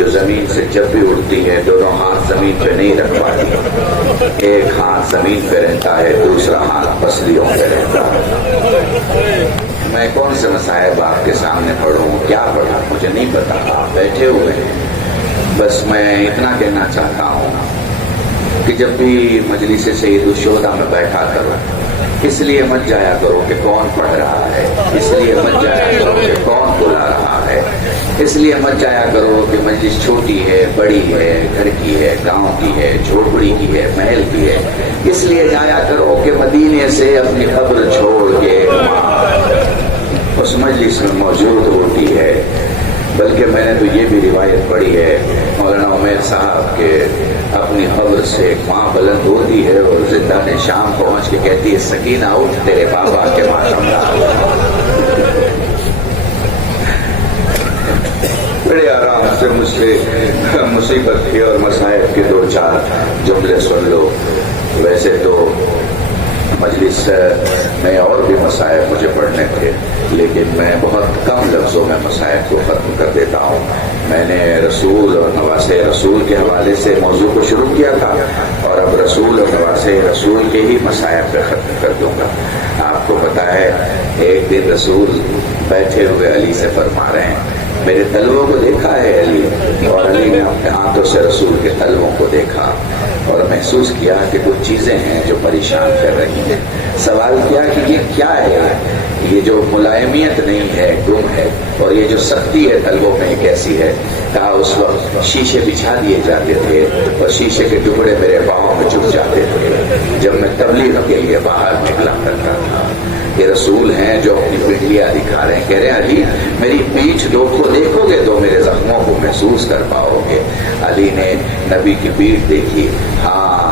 جو زمین سے جب بھی اڑتی ہے دونوں ہاتھ زمین پہ نہیں رکھ پاتی، ایک ہاتھ زمین پہ رہتا ہے، دوسرا ہاتھ پسلیوں پہ رہتا ہے۔ میں کون سے مصائب آپ کے سامنے پڑھوں، کیا پڑھا مجھے نہیں پتا، آپ بیٹھے ہوئے ہیں۔ بس میں اتنا کہنا چاہتا ہوں کہ جب بھی مجلس سید الشہداء میں بیٹھا کرو، اس لیے مت جایا کرو کہ کون پڑھ رہا ہے، اس لیے مت جایا کرو کہ کون بلا رہا ہے، اس لیے مت جایا کرو کہ مجلس چھوٹی ہے، بڑی ہے، گھر کی ہے، گاؤں کی ہے، جھوپڑی کی ہے، محل کی ہے، اس لیے جایا کرو کہ مدینے سے اپنی قبر چھوڑ کے اس مجلس میں موجود ہوتی ہے۔ بلکہ میں نے تو یہ بھی روایت پڑھی ہے مولانا عمیر صاحب کے اپنی قبر سے ایک ماں بلند ہوتی ہے اور زندہ نے شام پہنچ کے کہتی ہے سکینہ اٹھ تیرے بابا کے ماتم بڑے آرام سے مجھ سے مصیبت کے اور مصائب کے دو چار جملے سن لو۔ ویسے تو مجلس میں اور بھی مصائب مجھے پڑھنے تھے، لیکن میں بہت کم لفظوں میں مصائب کو ختم کر دیتا ہوں۔ میں نے رسول اور نواسے رسول کے حوالے سے موضوع کو شروع کیا تھا، اور اب رسول اور نواسے رسول کے ہی مصائب پہ ختم کر دوں گا۔ آپ کو پتا ہے ایک دن رسول بیٹھے ہوئے علی سے فرما رہے ہیں، میرے تلووں کو دیکھا ہے علی، اور علی نے اپنے ہاتھوں سے رسول کے تلووں کو دیکھا اور محسوس کیا کہ کچھ چیزیں ہیں جو پریشان کر رہی ہیں۔ سوال کیا کہ یہ کیا ہے، یہ جو ملائمیت نہیں ہے گم ہے، اور یہ جو سختی ہے تلووں میں کیسی ہے؟ کہا اس وقت شیشے بچھا دیے جاتے تھے اور شیشے کے ٹکڑے میرے پاؤں میں چپ جاتے تھے جب میں تبلیغ کے لیے باہر نکلا کرتا تھا۔ یہ رسول ہیں جو اپنی پنڈلیاں دکھا رہے ہیں، کہہ رہے ہیں علی میری پیٹھ کو دیکھو گے تو میرے زخموں کو محسوس کر پاؤ گے۔ علی نے نبی کی پیٹھ دیکھی، ہاں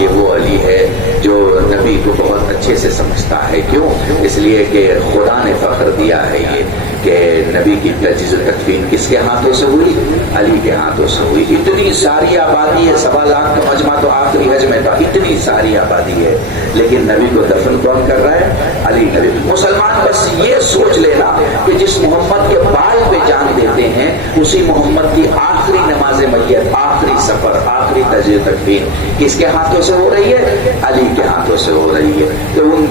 یہ وہ علی ہے جو نبی کو بہت اچھے سے سمجھتا ہے۔ کیوں؟ اس لیے کہ خدا نے فخر دیا ہے یہ کہ نبی کی تجہیز و تکفین کس کے ہاتھوں سے ہوئی؟ علی کے ہاتھوں سے ہوئی۔ اتنی ساری آبادی ہے، 1.25 لاکھ کا مجمع تو آخری حج میں تھا، اتنی ساری آبادی ہے، لیکن نبی کو دفن کون کر رہا ہے؟ علی نبی۔ مسلمان بس یہ سوچ لینا کہ جس محمد کے بال پہ جان دیتے ہیں اسی محمد کی آخری نماز میت، آخری سفر، آخری تجہیز و تکفین کس کے ہاتھوں سے ہو رہی ہے؟ علی کے ہاتھوں سے ہو رہی ہے۔ تو ان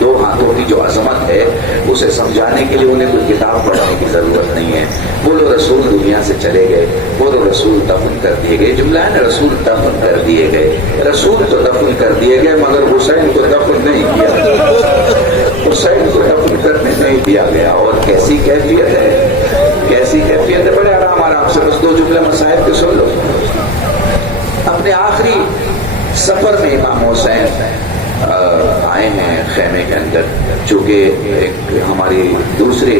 دو ہاتھوں کی جو عظمت ہے اسے سمجھانے کے لیے انہیں کوئی کتاب پڑھنے کی ضرورت نہیں ہے۔ بولو رسول دنیا سے چلے گئے، بولو رسول دفن کر دیے گئے۔ جملہ ہے نا، رسول دفن کر دیے گئے۔ رسول تو دفن کر دیے گئے مگر حسین کو دفن نہیں کیا، حسین کو دفن کرنے نہیں دیا گیا۔ اور کیسی کیفیت ہے، کیسی کیفیت ہے۔ بڑے آرام سے بس 2 جملے مصائب کے سن لو۔ اپنے آخری سفر میں امام حسین آئے ہیں خیمے کے اندر، چونکہ ایک ہماری دوسرے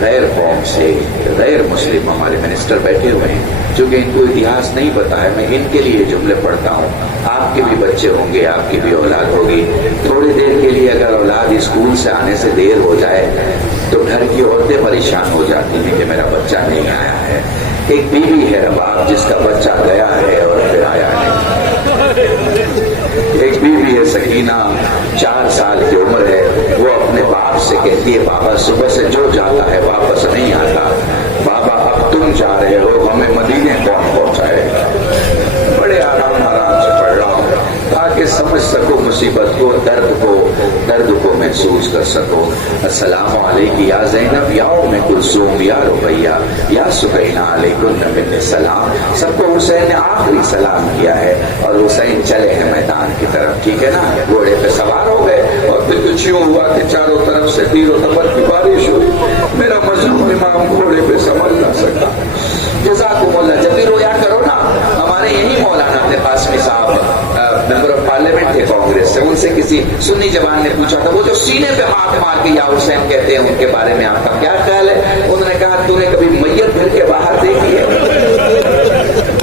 غیر قوم سے غیر مسلم ہمارے منسٹر بیٹھے ہوئے ہیں، چونکہ ان کو اتہاس نہیں پتا ہے، میں ان کے لیے جملے پڑھتا ہوں۔ آپ کے بھی بچے ہوں گے، آپ کی بھی اولاد ہوگی، تھوڑی دیر کے لیے اگر اولاد اسکول سے آنے سے دیر ہو جائے تو گھر کی عورتیں پریشان ہو جاتی ہیں کہ میرا بچہ نہیں آیا ہے۔ ایک بیوی ہے رباب جس کا بچہ گیا ہے اور پھر آیا نہیں۔ ایک بیوی ہے سکینہ، 4 سال کی عمر ہے، وہ اپنے باپ سے کہتی ہے بابا صبح سے جو جاتا ہے واپس نہیں آتا، بابا اب تم جا رہے ہو، ہمیں مدینے کون پہنچائے؟ بڑے آرام سے پڑھ رہا ہوں تاکہ سمجھ سکو مصیبت کو، درد کو محسوس کر سکو۔ السلام علیکم یا زینب یا ام کلثوم یا رقیہ یا سکینہ علیکم من السلام۔ سب کو حسین نے آخری سلام کیا ہے اور حسین چلے ہیں میدان کی طرف، ٹھیک ہے نا، گھوڑے پہ سوار ہو گئے اور پھر کچھ یوں ہوا کہ چاروں طرف سے تیر و تبر کی بارش ہوئی۔ میرا مظلوم امام گھوڑے پہ سنبھل نہ سکا۔ جزاکم اللہ۔ جب بھی رویا کرو نا، ہمارے یہی مولانا تھے قاسمی صاحب، ممبر آف پارلیمنٹ تھے کانگریس سے، ان سے کسی سنی جوان نے پوچھا تھا وہ جو سینے پہ ہاتھ مار کے یا حسین کہتے ہیں ان کے بارے میں آپ کا کیا خیال ہے؟ انہوں نے کہا تو نے کبھی میت گھر کے باہر دیکھی ہے؟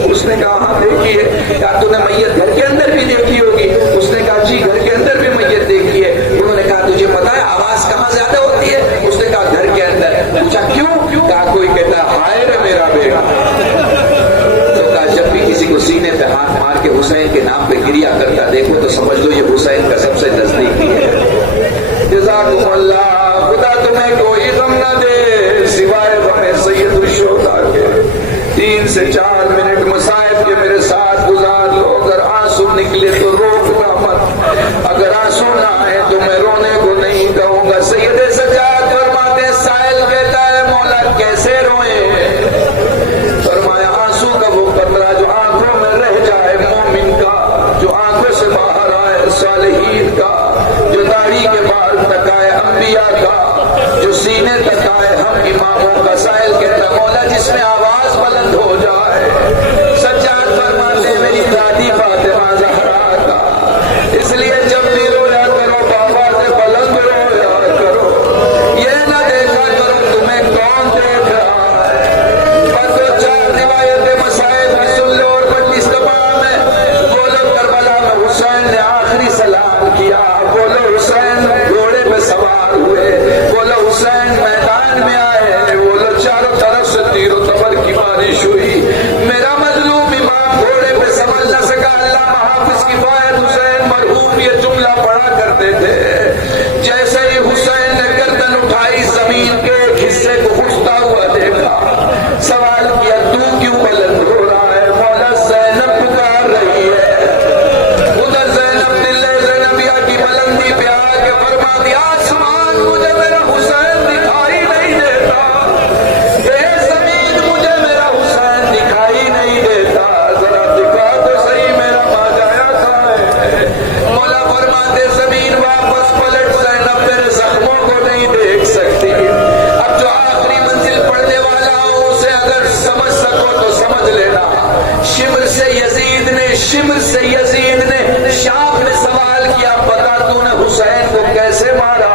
اس نے کہا ہاں دیکھی ہے۔ کہا تو نے میت گھر کے اندر بھی دیکھی ہوگی؟ اس نے کہا جی گھر کے اندر بھی میت دیکھی ہے۔ انہوں نے کہا تجھے پتا ہے آواز کہاں زیادہ ہوتی ہے؟ اس نے کہا گھر کے اندر۔ پوچھا کیوں؟ کہا کوئی کہتا ہائے رے میرا بیٹا۔ تو کہا جب بھی کسی کو سینے پہ ہاتھ مار کے حسین کے نام پہ گریا کرتا دیکھو تو سمجھ لو یہ حسین کا سب سے نزدیکی ہے۔ جزاکم اللہ۔ خدا تمہیں کوئی غم نہ دے سوائے غم سید الشہداء کے۔ سے 4 منٹ مصائب کے میرے ساتھ گزار لو. اگر آنسو نکلے تو روکنا مت, اگر آنسو نہ آئے تو میں رونے کو نہیں کہوں گا. سید سجاد فرماتے ہیں, سائل کہتا ہے مولا کیسے روئیں؟ فرمایا آنسو کا وہ قطرہ جو آنکھوں میں رہ جائے مومن کا, جو آنکھوں سے باہر آئے صالحین کا, جو داڑھی کے بال تک آئے انبیاء کا, جو سینے تک آئے ہم اماموں کا. سائل کہتا مولا جس میں آواز بلند ہو جائے. سجاد فرماتے میری دادی فاطمہ زہرا کا. اس لیے جب بھی رویا کرو بابا سے بلند رویا کرو, یہ نہ دیکھا کرو تمہیں کون دیکھ رہا ہے. پر دو 4 روایتیں مسائل بھی سن لو اور بڑی استفاع میں بولو. کربلا میں حسین نے آخری سلام کیا, بولو حسین گھوڑے پہ سوار ہوئے, بولو حسین میدان میں آئے, بولو چاروں طرف سے تیر و تبر کی بارش ہوئی. میرا مظلوم امام گھوڑے پہ سنبھل نہ سکا. علامہ حافظ کفایت حسین مرحوم یہ جملہ پڑھا کرتے تھے, جیسے ہی حسین نے گردن اٹھائی زمین کے ایک حصے کو اٹھتا ہوا دیکھا, سوال کیا تو کیوں بلند ہو رہا ہے؟ مولا زینب پکار رہی ہے. ادھر زینب دل زینبیہ کی بلندی پہ آ کے فرما دیا آسمان مجھے میرا حسین دکھائی نہیں دیتا, زمین مجھے میرا حسین دکھائی نہیں دیتا, ذرا دکھا تو صحیح میرا باجایا کہاں ہے؟ مولا فرماتے زمین واپس پلٹ, زینب میرے زخموں کو نہیں دیکھ سکتی. اب جو آخری منزل پڑھنے والا ہو اسے اگر سمجھ سکو تو سمجھ لینا. شمر سے یزید نے شام میں سوال کیا بتا تو نے حسین کو کیسے مارا؟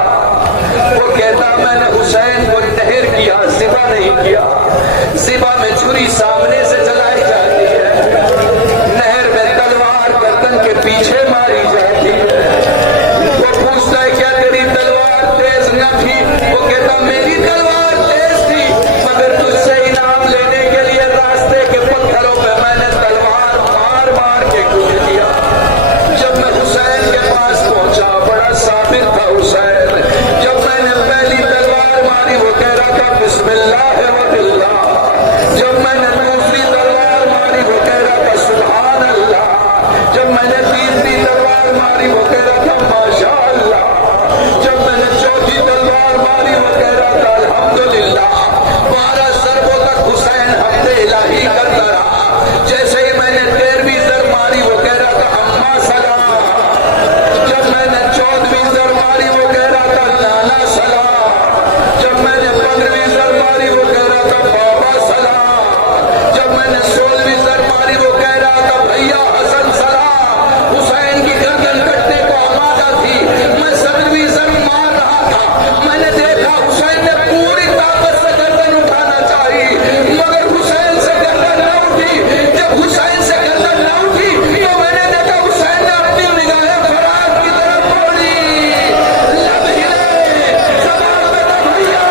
وہ کہتا میں نے حسین کو نہر کیا, ذبح نہیں کیا. ذبح میں چھری سامنے سے چلائی جاتی ہے, نہر میں تلوار گردن کے پیچھے ماری جاتی ہے. وہ پوچھتا ہے کیا تیری تلوار تیز نہ تھی؟ وہ کہتا میری تلوار تیز تھی, مگر تجھ سے انعام لینے کے لیے راستے کے پتھروں پہ میں نے تلوار مار مار کے کود دیا. جب میں حسین کے پاس پہنچا بڑا صابر تھا حسین. جب میں نے پہلی تلوار ماری وہ کہہ رہا تھا بسم اللہ واللہ. جب میں نے دوسری تلوار ماری وہ کہہ رہا تھا سبحان اللہ. جب میں نے تیسری تلوار ماری وہ کہہ رہا تھا ماشاء اللہ. جب میں نے چوتھی تلوار ماری وہ کہہ رہا تھا الحمدللہ. 12 ضربوں تک حسین حمد الہی کرتا رہا. جیسے ہی میں نے 13ویں ضرب ماری وہ کہہ رہا تھا اما سلام. جب میں نے 14ویں ضرب ماری وہ کہہ رہا تھا نانا سلام. جب میں نے 15ویں ضرب ماری وہ کہہ رہا تھا بابا سلام. جب میں نے 16ویں ضرب ماری وہ کہہ رہا تھا بھیا حسن سلام. حسین کی گردن کٹنے کو آمادہ تھی, میں 17ویں ضرب مار رہا تھا. میں نے دیکھا حسین نے پوری طاقت سے گردن اٹھانا چاہی, مگر حسین سے گردن نہ اٹھی. جب حسین سے گردن نہ اٹھی تو میں نے دیکھا حسین نے اپنی نگاہیں فرات کی طرف موڑی. لب ہلے, زبان میں تھا بھیا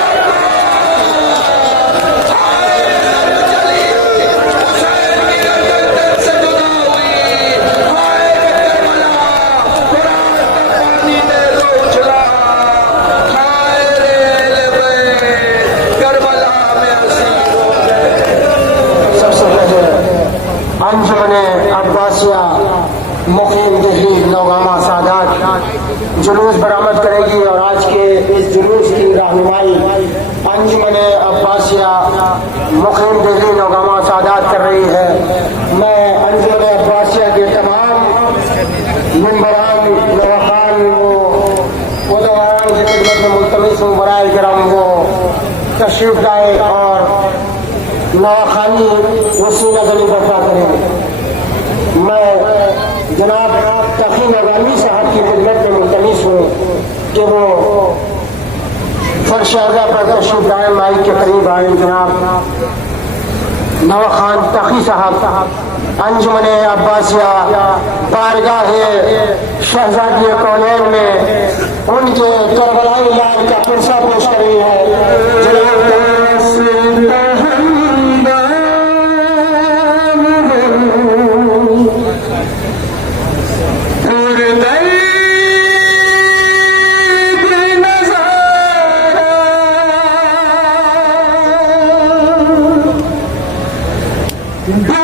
حسین کی گردن دل سے جدا ہوئی. ہائے کربلا, قرآن کا پانی دے دو اچھلا. ہائے ریل بیت, کربلا میں اسیر ہو گئے. سب سے پہلے انجمن عباسیہ مقیم دہلی نوگامہ سادات جلوس برآمد کرے گی, اور آج کے اس جلوس کی رہنمائی انجمن عباسیہ مقیم دہلی نوگامہ سادات کر رہی ہے. میں انجمن عباسیہ کے تمام ممبران نواخان وہ دواران کی خدمت میں ملتمس ہوں برائے کرم وہ تشریف لائے اور نواخانی وسیلہ گلی برپا کریں گے. میں جناب تقی نگانی صاحب کی خدمت میں ملتمس ہوں کہ وہ فرش عرضہ پر تشریف لائے, مائی کے قریب آئے. جناب نواخان تقی صاحب انجمن عباسیہ بارگاہ شہزادی کونین میں ان کے کربلائی لال کا پرسہ پیش کر رہی ہے. دو